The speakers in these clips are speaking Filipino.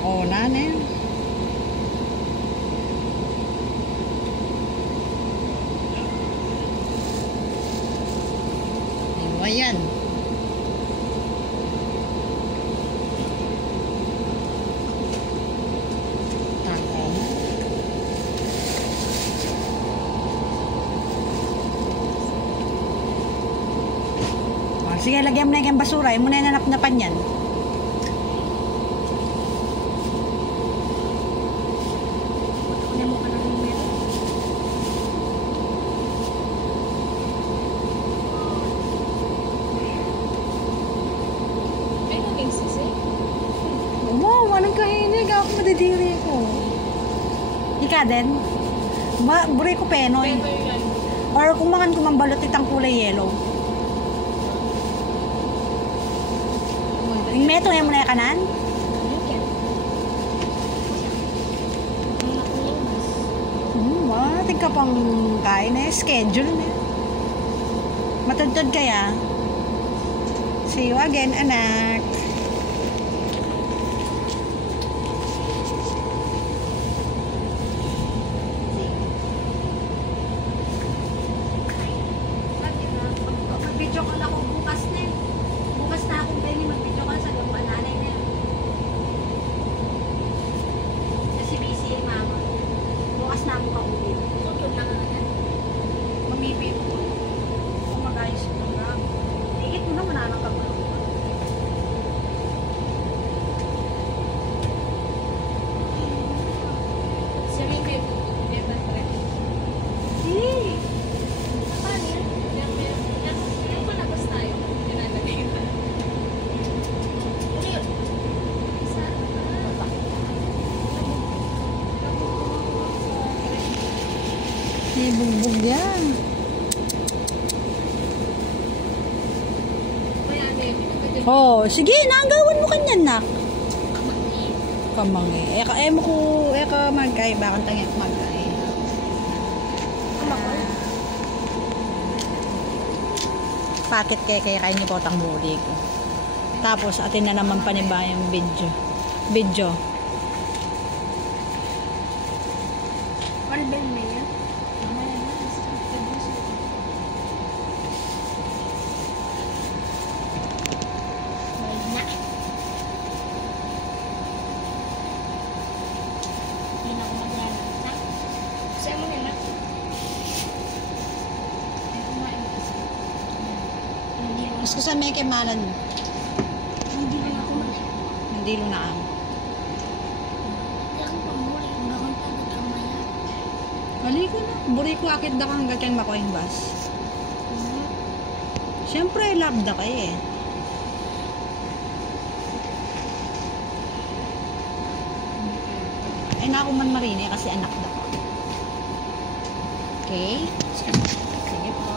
Bakonan eh. Ayan. Sige, lagyan mo na yung basura. Yung muna nanap-napan yan. Oo, walang kahinig. Ako madidiri ko. Ika din? Buri ko penoy. Or kung mangan ko mambalot itang kulay yellow. Yung meto yan mo na yung kanan? Mating ka pang kain eh. Schedule na. Matudtod kaya? See you again, anak. Mag-video call ako bukas na. Bukas na akong pwede mag-video call sa lumang nanay na. Kasi busy yung mama. Bukas na ako kaulit. Tutod na nga yan. Mamibig ko. Kung mag-ayos ko na. Tigit mo na mananang kagulo. Bugbog yan. Oh, sige, nagawan mo kanyan nak. Kamangi. Eka mo ko, eka magkay bakang tangi magkay. Pakit kay kain ni potang buli ko. Tapos atin na naman paniba yung video. Malbel mo yan? Mas ko sa may kemalan mo. Nandilo na ako man. Nandilo na ako. Hindi ako pamuli. Kung nakang pagod ang maya. Bali ko na. Buri ko akit da kang gakan makuha yung bus. Siyempre, love da kayo eh. Ay na ako man marini kasi anak da ko. Okay? Sige po.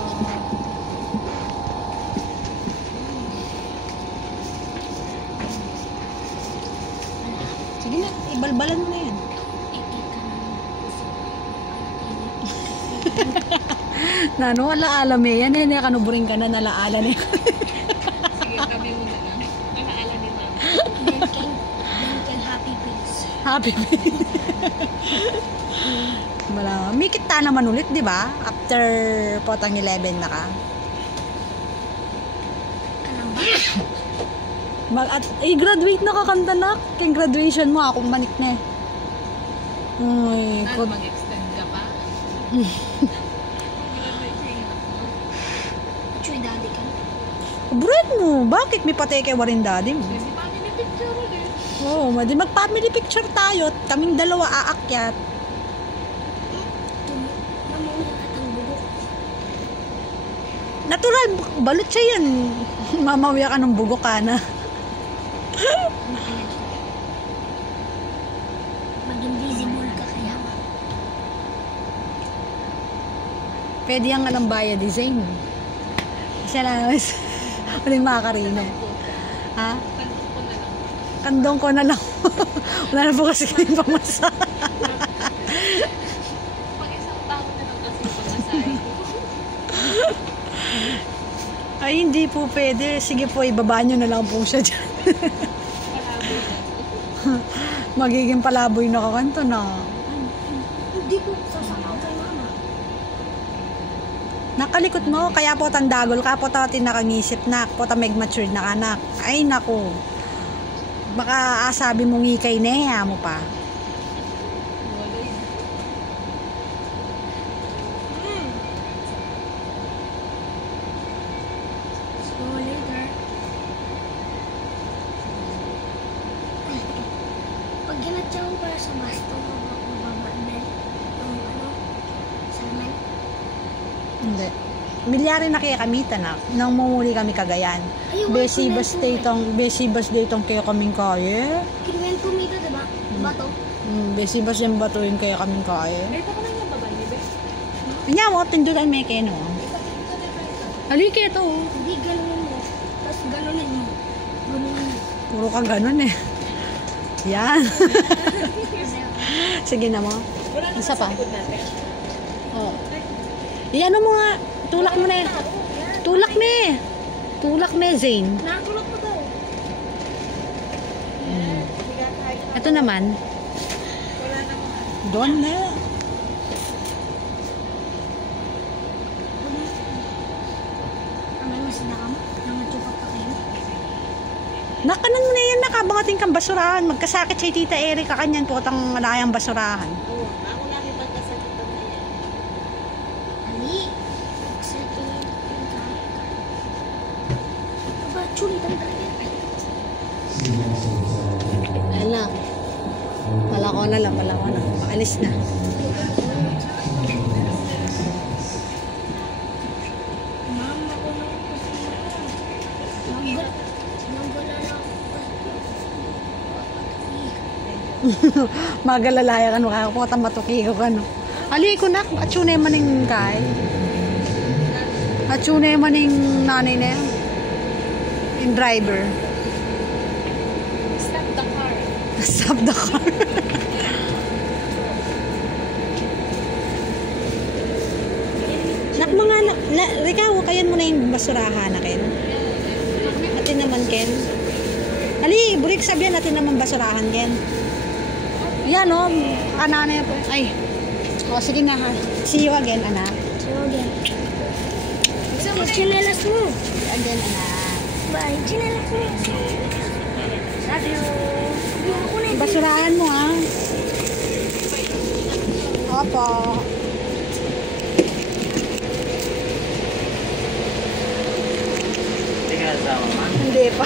Sige na, ibalbalan mo na yan. Nano, alaala me yan eh. Kanuburing ka na, nalaala niya. Sige, kami muna lang. Nalaala ni mama. Then happy face. Happy face. May kita naman ulit, di ba? After potang 11 na ka. Graduate na kakanta na. Kaya graduation mo, akong manik na eh. Uy, mag-extend ka pa? Chuy, daddy ka. Bread mo. Bakit? May patay kay warin daddy mo. Hindi family picture ulit. Oo, mag-family picture tayo. Kaming dalawa aakyat. Mamuha ka ng bubok. Natural, balot siya yan. Mamawya ka ng bugok ka na. Mag-invisible ka kaya. Pwede yung alambaya design. Siya lang. Walang makakarina. Ha? Kandong ko na lang. Wala na po kasi kayong pamasa. Pag isang taon na lang kasi pamasahe. Ay, hindi po pwede. Sige po, ibaba nyo na lang po siya dyan. Magiging palaboy na kakanto na. Hindi po sasakaw kay mama. Nakalikot mo, kaya po tandagol ka po tawatin nakangisip na po ta matured na anak. Ay naku. Baka asabi mo ngikay neya mo pa. See you later. Pag ginatya mo para sa basto, mababandel. Yung ano, salman. Hindi. Milyari na kaya kami tanak. Nang mumuli kami Cagayan. Besibas day tong kayo kaming kaya. Kinwen kumita, diba? Bato. Besibas yung batuin kaya kaming kaya. Ito ko lang yung babay, bebe. Kanya mo, tindugan may keno. Halika ito. Hindi ganunin mo. Tapos ganunin mo. Ganunin mo. Puro ka ganun eh. Yan. Sige na mo. Isa pa. Oh. Iyan mo nga. Tulak mo na eh. Tulak me. Tulak me, Zane. Nakatulog mo daw. Ito naman. Doon na. Amay mas nakam. Nangatsupat pa kayo. Nakanan mo na yan. Nakabangating kang basurahan. Magkasakit si Tita Erika. Kanyan po tang malayang basurahan. Oo. Ako lang magkasakit na yan. Ali. Sakit. Aba, chuli. Tanda yan. Ayan lang. Palako na lang. Palako na. Paalis na. Mama ko na Nanggala na ako. Magalalaya ka no. Kakaputa matukigo ka no. Ali ko na. Atsunay maning kay. Atsunay maning nanay na yan. Yung driver. Stop the car. Stop the car. Nak mga Rika, kayan mo na yung basurahan na Ken. Atin naman Ken. Ali, burik sabihan natin naman basurahan Ken. Yan o, ananay po. Ay. O, sige na ha. See you again, anak. So again. Chinelas mo. See you again, anak. Bye. Chinelas mo. Love you. Ako na. Basurahan mo ha. Opo. Hindi ka nasama, ma? Hindi pa.